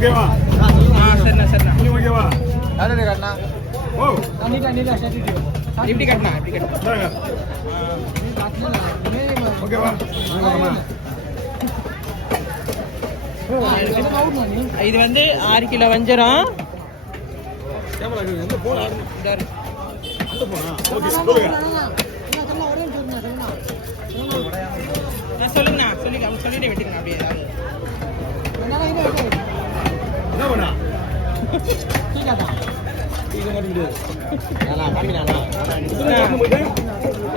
ஓகேவா? சரிண்ணா சரிண்ணா. நீ ஓகேவா? யாரு கட்டினா? ஓ நீட்டா இப்படி கட்டினா இப்படி கட்டினா ஓகேவா? இது வந்து 6 கிலோ வஞ்சரம். சொல்லுங்கண்ணா சொல்லிட்டு அவங்க சொல்லிட்டு வெட்டிங்க அப்படியே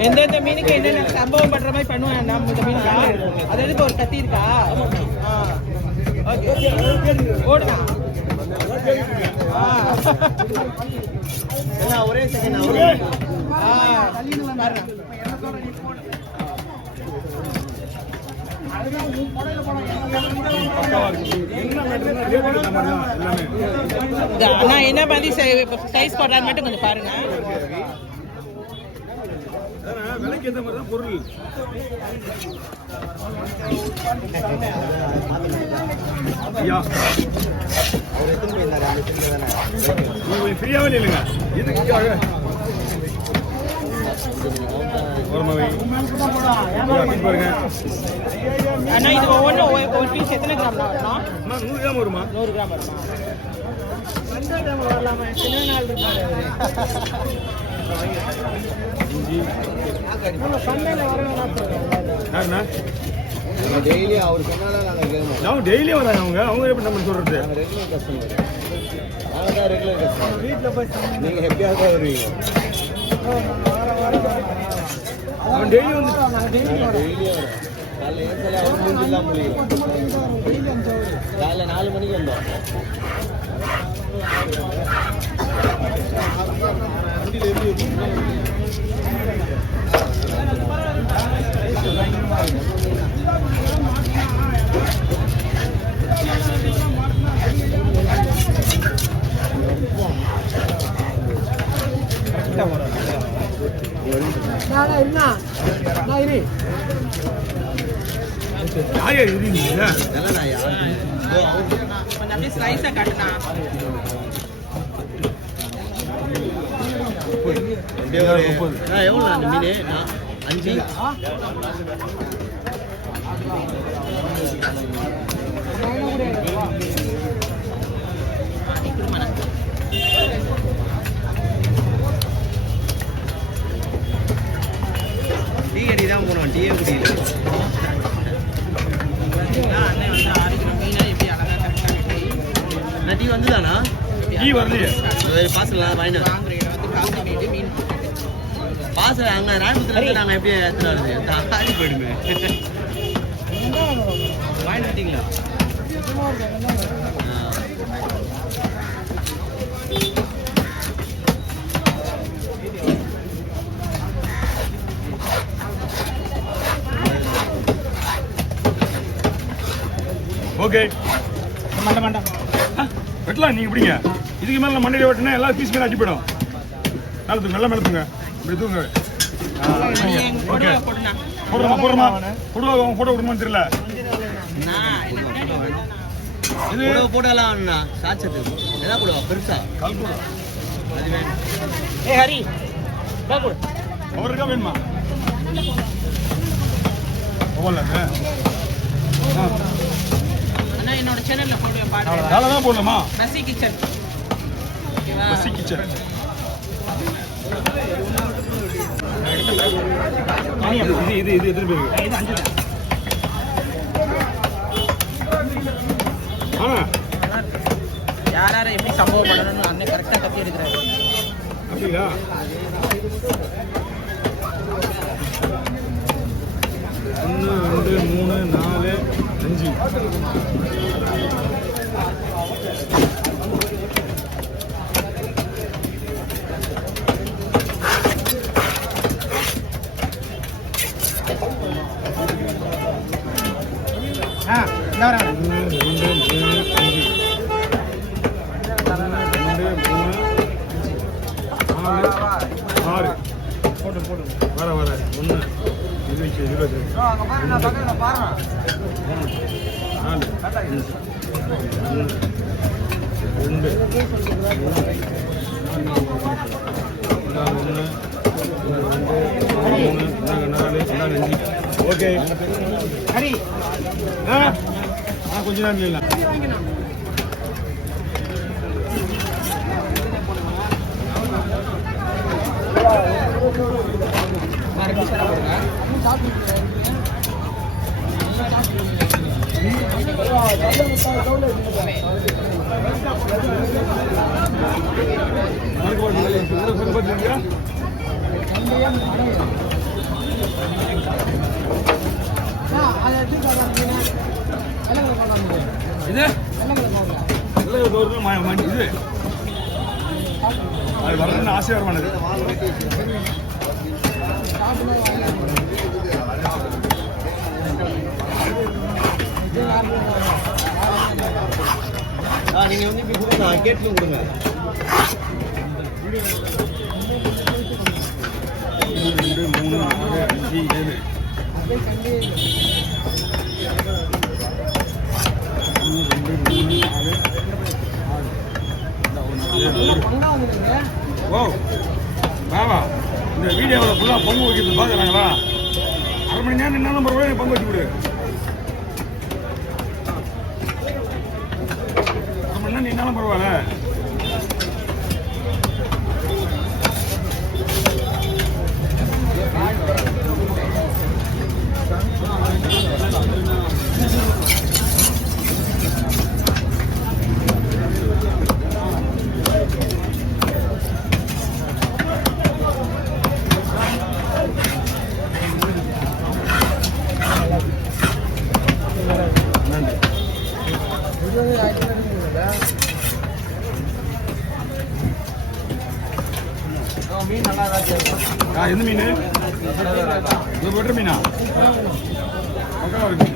எந்தெந்த மீனுக்கு என்னென்ன சம்பவம் பண்ற மாதிரி பண்ணுவேன் நம்ம இந்த மீனுக்கா அது எதுக்கு ஒரு கத்தி இருக்கா ஓடுங்க ஒரே செகண்ட் அண்ணா என்ன மாதிரி சைஸ் போடுறான்னு மட்டும் கொஞ்சம் பாருங்க. விலைக்கு ஏற்ற மாதிரி தான் பொருள். ஃப்ரீயாவே இல்லைங்க இதுக்காக பாருங்க அண்ணா இது ஒவ்வொன்றும் ஒரு பீஸ் எத்தனை கிராம் வரணும்? 100 கிராம் வருமா? 100 கிராம் வருமா? வரலாமா? சின்ன நாள் இருக்காரு டெய்லி அவர் சொன்னாலும் நாங்கள் டெய்லியும் வராங்க அவங்க எப்படி நம்ம சொல்றது? Regular customer. நாங்கள் தான் ரெகுலர் கஸ்டமர். வீட்டில் போய் நீங்கள் ஹெப்பியாக தான் வருவீங்க. அவன் டெய்லி வந்து டெய்லியும் வரும். காலையில் ஏற்கனவே அவர் மூஞ்சி இல்லாமல் முடியும். காலையில் 4 மணிக்கு வந்தோம். எவ்வளோ அந்த மீன்? 5 டீ அடி தான் போனோம். டீயே குடிக்கல. டீ வந்துதானா? டீ வரலையே. பார்சல் வாங்கிட்டு பார்சல் அங்கே ராயபுரத்தில் நாங்கள் எப்படி எடுத்துட்டு வருது? ஆடி போயிடுமே. வாங்கிட்டீங்களா? ஓகே மண்டை வெட்டலாம். நீங்கள் இப்படிங்க இதுக்கு மேலே மண்டையை வெட்டினா எல்லா பீஸ் மேலே அடி போயிடும். மேலே தூங்க நல்லா மேலே தூங்க இப்படி தூங்க. ஓகே போடுறோமா போடுவா போட்டோ விடுமான்னு தெரியல. இது போடலாம் சாட்சத்து எதாவது போடுவா பெருசா கால் போடுவா. அது வேணும். ஏ ஹரி அவருக்கா வேணுமா? போடலாங்க. அண்ணா என்னோட சேனல்ல போடுவேன் பாருங்க. வேலை தான் போடலாமா? பசி கிச்சன். பசி கிச்சன். இது எத்தனை பேருக்கு? இது 5 தான். யார் எப்படி சம்பவம் பண்ணணும்னு அண்ணன் கரெக்டாக கத்தி எடுக்கிறாரு. அப்படிங்களா? 1 2 3 4 5 2 ஓகே ஹரி கொஞ்ச நேரம் இல்லை இது இது அது வரணும்னு ஆசையாக வருவானது நீங்க வந்து இப்படி கொடுங்க கேட்ல கொடுங்க 2 3 4 5 7 ஓ வாவா இந்த வீடியோவில் ஃபுல்லாக பங்கு வைக்கிறது பார்க்குறாங்களா அரை மணி நேரம் என்ன நம்பர் கூட பங்கு வச்சு விடு அரை மணி நேரம் என்னாலும் பரவாயில்ல மீன் நல்லா தான் எந்த மீன் இது வெட்டுற மீனா பக்கம் இருக்கு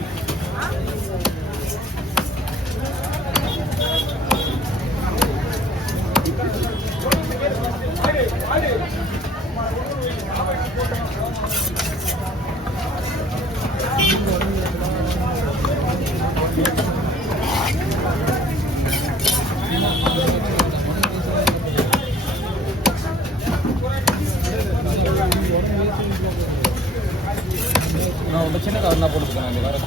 நான் சின்ன கவர் தான் போட்டுருக்கேன் அந்த வேறு